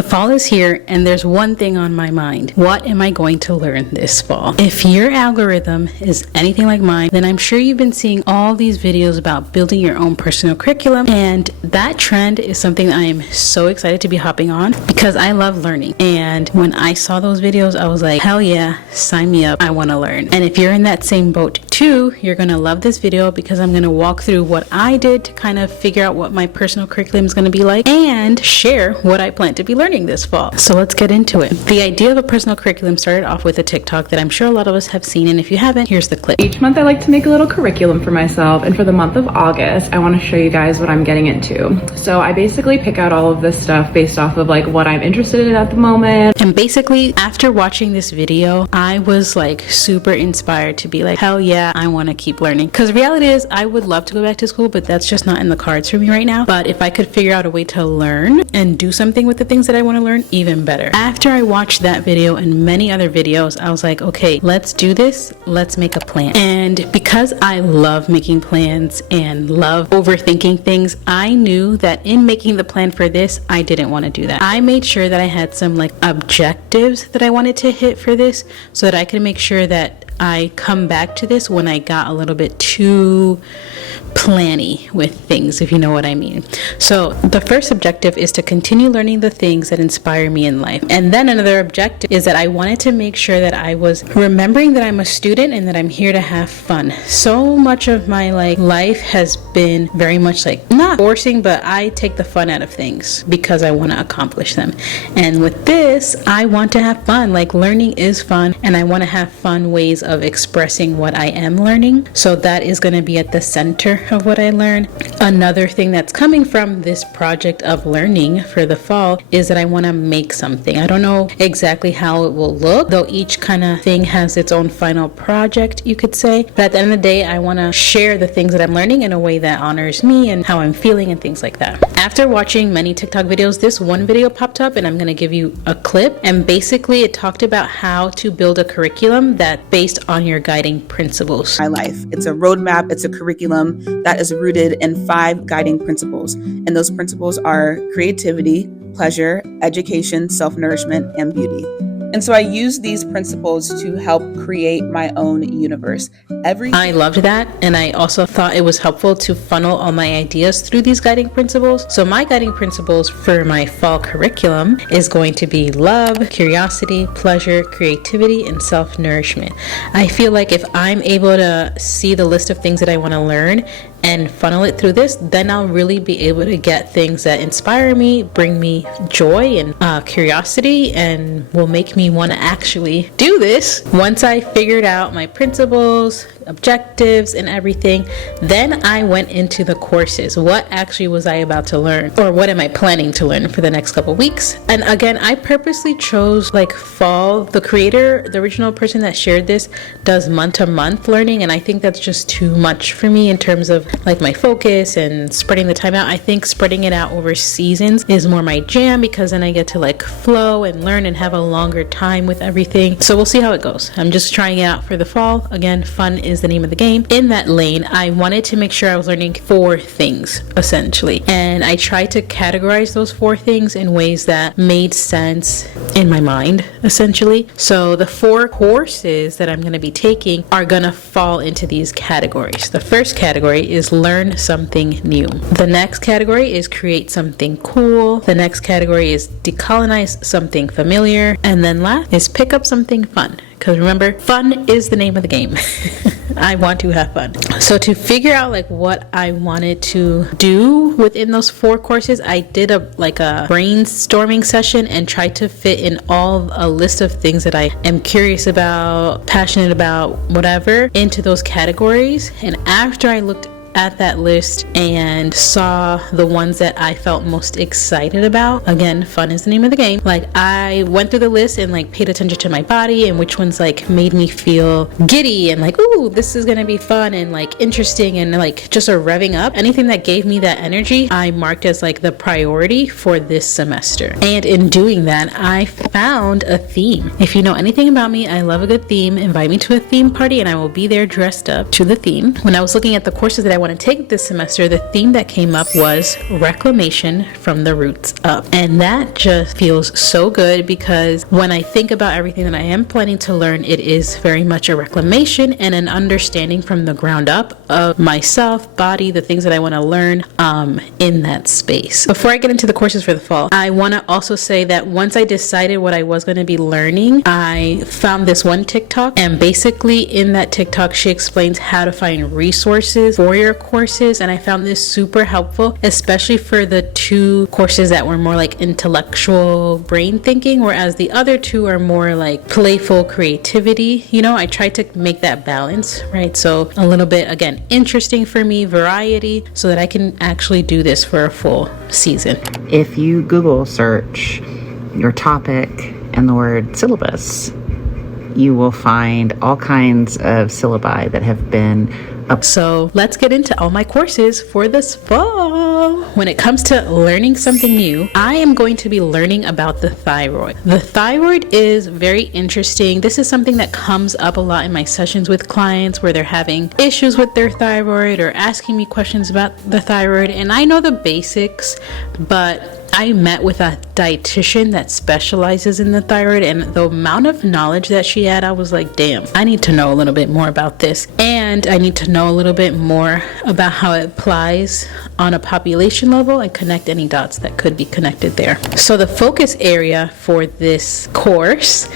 The fall is here and there's one thing on my mind. What am I going to learn this fall? If your algorithm is anything like mine, then I'm sure you've been seeing all these videos about building your own personal curriculum, and that trend is something that I am so excited to be hopping on because I love learning. And when I saw those videos, I was like, hell yeah, sign me up. I want to learn. And if you're in that same boat too, you're going to love this video because I'm going to walk through what I did to kind of figure out what my personal curriculum is going to be like and share what I plan to be learning this fall. So let's get into it. The idea of a personal curriculum started off with a TikTok that I'm sure a lot of us have seen, and if you haven't, here's the clip. Each month I like to make a little curriculum for myself, and for the month of August I want to show you guys what I'm getting into. So I basically pick out all of this stuff based off of like what I'm interested in at the moment. And basically after watching this video, I was like super inspired to be like, hell yeah, I want to keep learning. Because the reality is I would love to go back to school, but that's just not in the cards for me right now. But if I could figure out a way to learn and do something with the things that I want to learn, even better. After I watched that video and many other videos, I was like, okay, let's do this. Let's make a plan. And because I love making plans and love overthinking things, I knew that in making the plan for this, I didn't want to do that. I made sure that I had some like objectives that I wanted to hit for this so that I could make sure that I come back to this when I got a little bit too planny with things, if you know what I mean. So the first objective is to continue learning the things that inspire me in life. And then another objective is that I wanted to make sure that I was remembering that I'm a student and that I'm here to have fun. So much of my life has been very much like not forcing, but I take the fun out of things because I want to accomplish them. And with this, I want to have fun. Like, learning is fun, and I want to have fun ways of expressing what I am learning. So that is going to be at the center of what I learn. Another thing that's coming from this project of learning for the fall is that I want to make something. I don't know exactly how it will look, though each kind of thing has its own final project, you could say. But at the end of the day, I want to share the things that I'm learning in a way that honors me and how I'm feeling and things like that. After watching many TikTok videos, this one video popped up and I'm going to give you a clip. And basically it talked about how to build a curriculum that's based on your guiding principles. My life. It's a roadmap. It's a curriculum that is rooted in 5 guiding principles. And those principles are creativity, pleasure, education, self-nourishment, and beauty. And so I use these principles to help create my own universe. I loved that, and I also thought it was helpful to funnel all my ideas through these guiding principles. So my guiding principles for my fall curriculum is going to be love, curiosity, pleasure, creativity, and self-nourishment. I feel like if I'm able to see the list of things that I want to learn and funnel it through this, then I'll really be able to get things that inspire me, bring me joy and curiosity, and will make me want to actually do this. Once I figured out my principles, objectives, and everything, then I went into the courses. What actually was I about to learn, or what am I planning to learn for the next couple weeks? And again, I purposely chose fall. The creator, the original person that shared this, does month-to-month learning, and I think that's just too much for me in terms of my focus and spreading the time out. I think spreading it out over seasons is more my jam because then I get to flow and learn and have a longer time with everything. So we'll see how it goes. I'm just trying it out for the fall. Again, fun is the name of the game. In that lane, I wanted to make sure I was learning 4 things essentially, and I tried to categorize those 4 things in ways that made sense in my mind essentially. So the 4 courses that I'm going to be taking are going to fall into these categories. The first category is learn something new. The next category is create something cool. The next category is decolonize something familiar. And then last is pick up something fun. Because remember, fun is the name of the game. I want to have fun. So to figure out what I wanted to do within those 4 courses, I did a brainstorming session and tried to fit in a list of things that I am curious about, passionate about, whatever, into those categories. And after I looked at that list and saw the ones that I felt most excited about, again, fun is the name of the game, I went through the list and paid attention to my body and which ones made me feel giddy and ooh, this is gonna be fun and interesting and just a revving up. Anything that gave me that energy, I marked as the priority for this semester. And in doing that, I found a theme. If you know anything about me, I love a good theme. Invite me to a theme party and I will be there dressed up to the theme. When I was looking at the courses that I want to take this semester, the theme that came up was reclamation from the roots up. And that just feels so good, because when I think about everything that I am planning to learn, it is very much a reclamation and an understanding from the ground up of myself, body, the things that I want to learn in that space. Before I get into the courses for the fall, I want to also say that once I decided what I was going to be learning, I found this one TikTok, and basically in that TikTok she explains how to find resources for your courses, and I found this super helpful, especially for the 2 courses that were more like intellectual brain thinking, whereas the other 2 are more like playful creativity. You know, I tried to make that balance, right? So a little bit, again, interesting for me, variety, so that I can actually do this for a full season. If you Google search your topic and the word syllabus, you will find all kinds of syllabi that have been up. So let's get into all my courses for this fall. When it comes to learning something new, I am going to be learning about the thyroid. The thyroid is very interesting. This is something that comes up a lot in my sessions with clients where they're having issues with their thyroid or asking me questions about the thyroid. And I know the basics, but I met with a dietitian that specializes in the thyroid, and the amount of knowledge that she had, I was like, damn, I need to know a little bit more about this. And I need to know a little bit more about how it applies on a population level and connect any dots that could be connected there. So the focus area for this course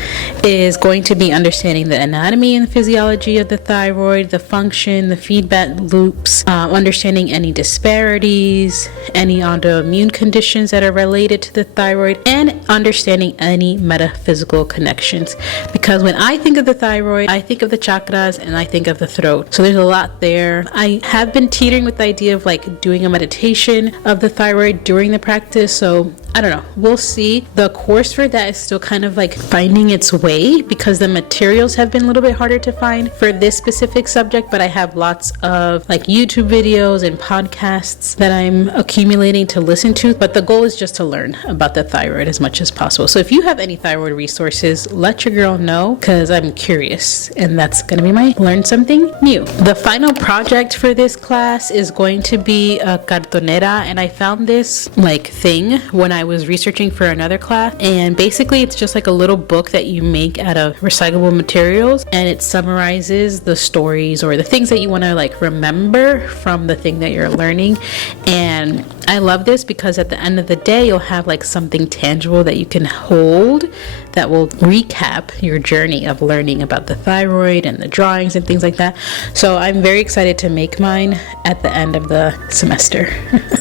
is going to be understanding the anatomy and physiology of the thyroid, the function, the feedback loops, understanding any disparities, any autoimmune conditions that are related to the thyroid, and understanding any metaphysical connections. Because when I think of the thyroid, I think of the chakras and I think of the throat. So there's a lot there. I have been teetering with the idea of like doing a meditation of the thyroid during the practice. So I don't know, we'll see. The course for that is still kind of like finding its way, because the materials have been a little bit harder to find for this specific subject, but I have lots of like YouTube videos and podcasts that I'm accumulating to listen to. But the goal is just to learn about the thyroid as much as possible. So if you have any thyroid resources, let your girl know, because I'm curious, and that's going to be my learn something new. The final project for this class is going to be a cartonera, and I found this like thing when I was researching for another class, and basically it's just like a little book that you make out of recyclable materials, and it summarizes the stories or the things that you want to like remember from the thing that you're learning. And I love this because at the end of the day you'll have like something tangible that you can hold that will recap your journey of learning about the thyroid and the drawings and things like that. So I'm very excited to make mine at the end of the semester.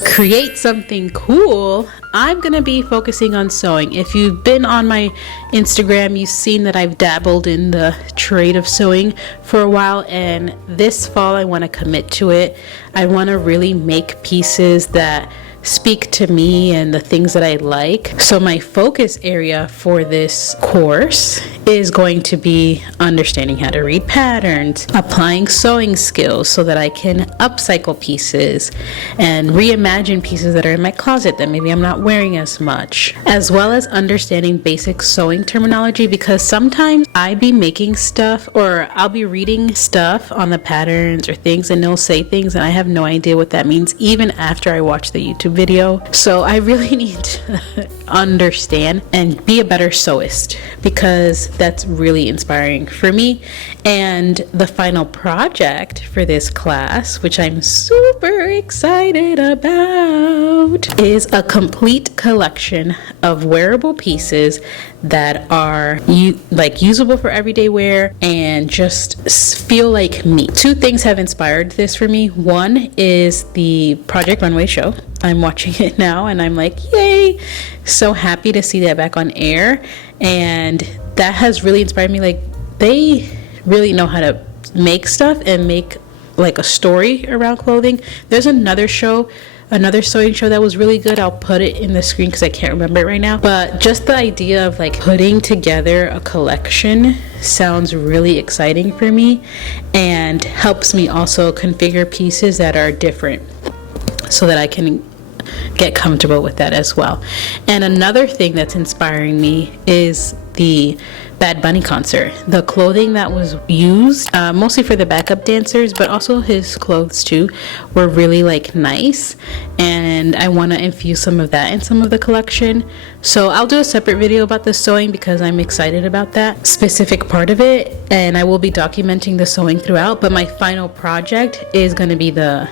Create something cool. I'm gonna be focusing on sewing. If you've been on my Instagram, you've seen that I've dabbled in the trade of sewing for a while, and this fall I want to commit to it. I want to really make pieces that speak to me and the things that I like. So my focus area for this course is going to be understanding how to read patterns, applying sewing skills so that I can upcycle pieces and reimagine pieces that are in my closet that maybe I'm not wearing as much, as well as understanding basic sewing terminology, because sometimes I be making stuff or I'll be reading stuff on the patterns or things and they'll say things and I have no idea what that means even after I watch the YouTube video. So I really need to understand and be a better sewist, because that's really inspiring for me. And the final project for this class, which I'm super excited about, is a complete collection of wearable pieces that are usable for everyday wear and just feel like me. Two things have inspired this for me. One is the Project Runway show. I'm watching it now and I'm like, yay, so happy to see that back on air. And that has really inspired me. Like, they really know how to make stuff and make like a story around clothing. There's another sewing show that was really good. I'll put it in the screen because I can't remember it right now. But just the idea of like putting together a collection sounds really exciting for me and helps me also configure pieces that are different so that I can get comfortable with that as well. And another thing that's inspiring me is the Bad Bunny concert. The clothing that was used, mostly for the backup dancers, but also his clothes too, were really like nice, and I want to infuse some of that in some of the collection. So I'll do a separate video about the sewing because I'm excited about that specific part of it, and I will be documenting the sewing throughout. But my final project is going to be the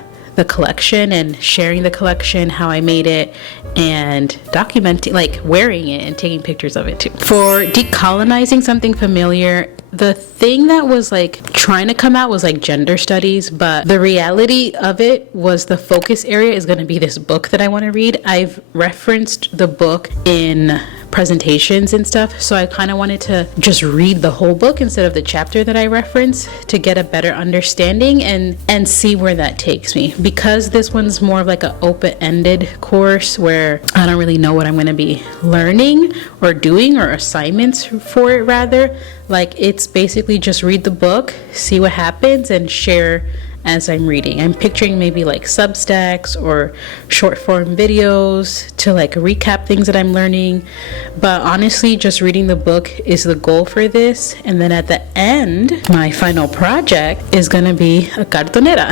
collection and sharing the collection, how I made it, and documenting, like wearing it and taking pictures of it too. For decolonizing something familiar, the thing that was like trying to come out was like gender studies, but the reality of it was the focus area is going to be this book that I want to read. I've referenced the book in presentations and stuff, so I kind of wanted to just read the whole book instead of the chapter that I reference to get a better understanding and see where that takes me, because this one's more of like an open-ended course where I don't really know what I'm going to be learning or doing, or assignments for it rather. Like, it's basically just read the book, see what happens, and share as I'm reading. I'm picturing maybe like Substacks or short form videos to like recap things that I'm learning. But honestly, just reading the book is the goal for this. And then at the end, my final project is gonna be a cartonera.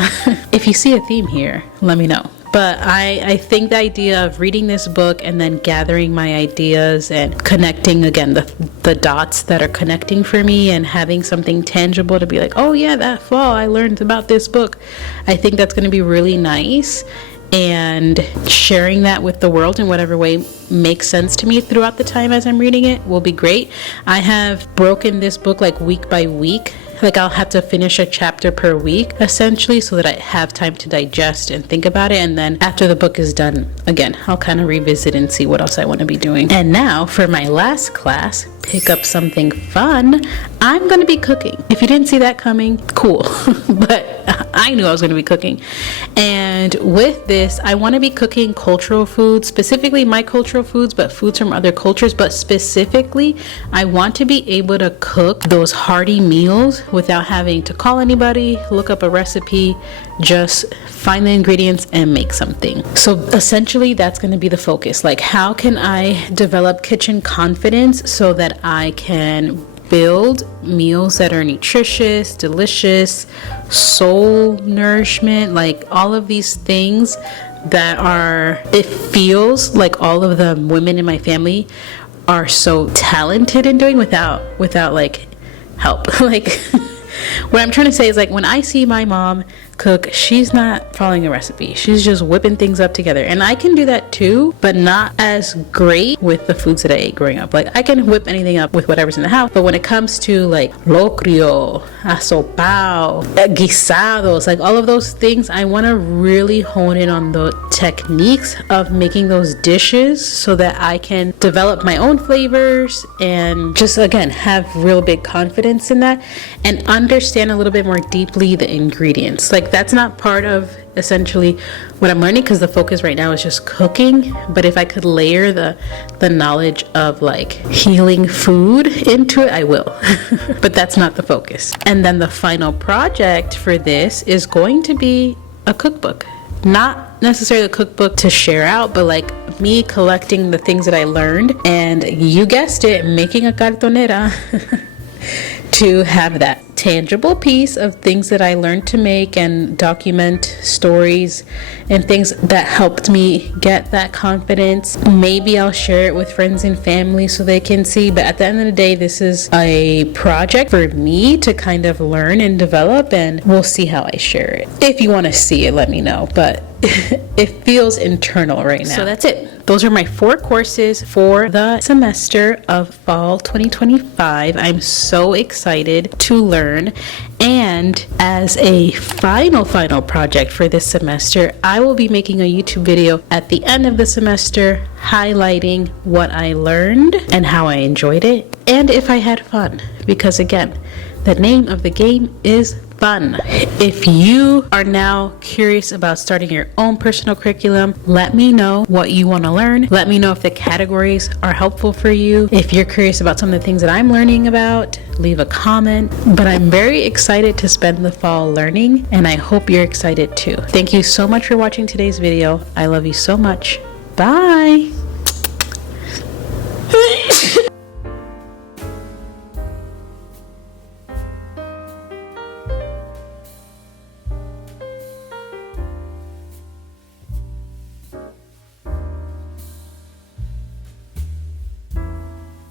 If you see a theme here, let me know. But I think the idea of reading this book and then gathering my ideas and connecting again the dots that are connecting for me, and having something tangible to be like, oh yeah, that fall I learned about this book. I think that's going to be really nice, and sharing that with the world in whatever way makes sense to me throughout the time as I'm reading it will be great. I have broken this book like week by week. Like, I'll have to finish a chapter per week essentially, so that I have time to digest and think about it. And then after the book is done, again, I'll kind of revisit and see what else I want to be doing. And now for my last class, pick up something fun. I'm going to be cooking. If you didn't see that coming, cool. But I knew I was going to be cooking. And with this, I want to be cooking cultural foods, specifically my cultural foods, but foods from other cultures. But specifically, I want to be able to cook those hearty meals without having to call anybody, look up a recipe, just find the ingredients and make something. So essentially, that's going to be the focus. Like, how can I develop kitchen confidence so that I can build meals that are nutritious, delicious, soul nourishment, like all of these things that are, it feels like all of the women in my family are so talented in doing without like help. Like, what I'm trying to say is, like, when I see my mom cook, she's not following a recipe. She's just whipping things up together. And I can do that too, but not as great with the foods that I ate growing up. Like, I can whip anything up with whatever's in the house, but when it comes to like locrio, asopao, guisados, like all of those things, I want to really hone in on the techniques of making those dishes so that I can develop my own flavors and just, again, have real big confidence in that and understand a little bit more deeply the ingredients. Like, that's not part of essentially what I'm learning, because the focus right now is just cooking. But if I could layer the knowledge of like healing food into it, I will. But that's not the focus. And then the final project for this is going to be a cookbook. Not necessarily a cookbook to share out, but like me collecting the things that I learned, and you guessed it, making a cartonera to have that tangible piece of things that I learned to make and document stories and things that helped me get that confidence. Maybe I'll share it with friends and family so they can see, but at the end of the day, this is a project for me to kind of learn and develop, and we'll see how I share it. If you want to see it, let me know, but it feels internal right now. So that's it. Those are my 4 courses for the semester of fall 2025. I'm so excited to learn. And as a final project for this semester, I will be making a YouTube video at the end of the semester highlighting what I learned and how I enjoyed it, and if I had fun, because again, the name of the game is fun. If you are now curious about starting your own personal curriculum, let me know what you want to learn. Let me know if the categories are helpful for you. If you're curious about some of the things that I'm learning about, leave a comment. But I'm very excited to spend the fall learning, and I hope you're excited too. Thank you so much for watching today's video. I love you so much. Bye.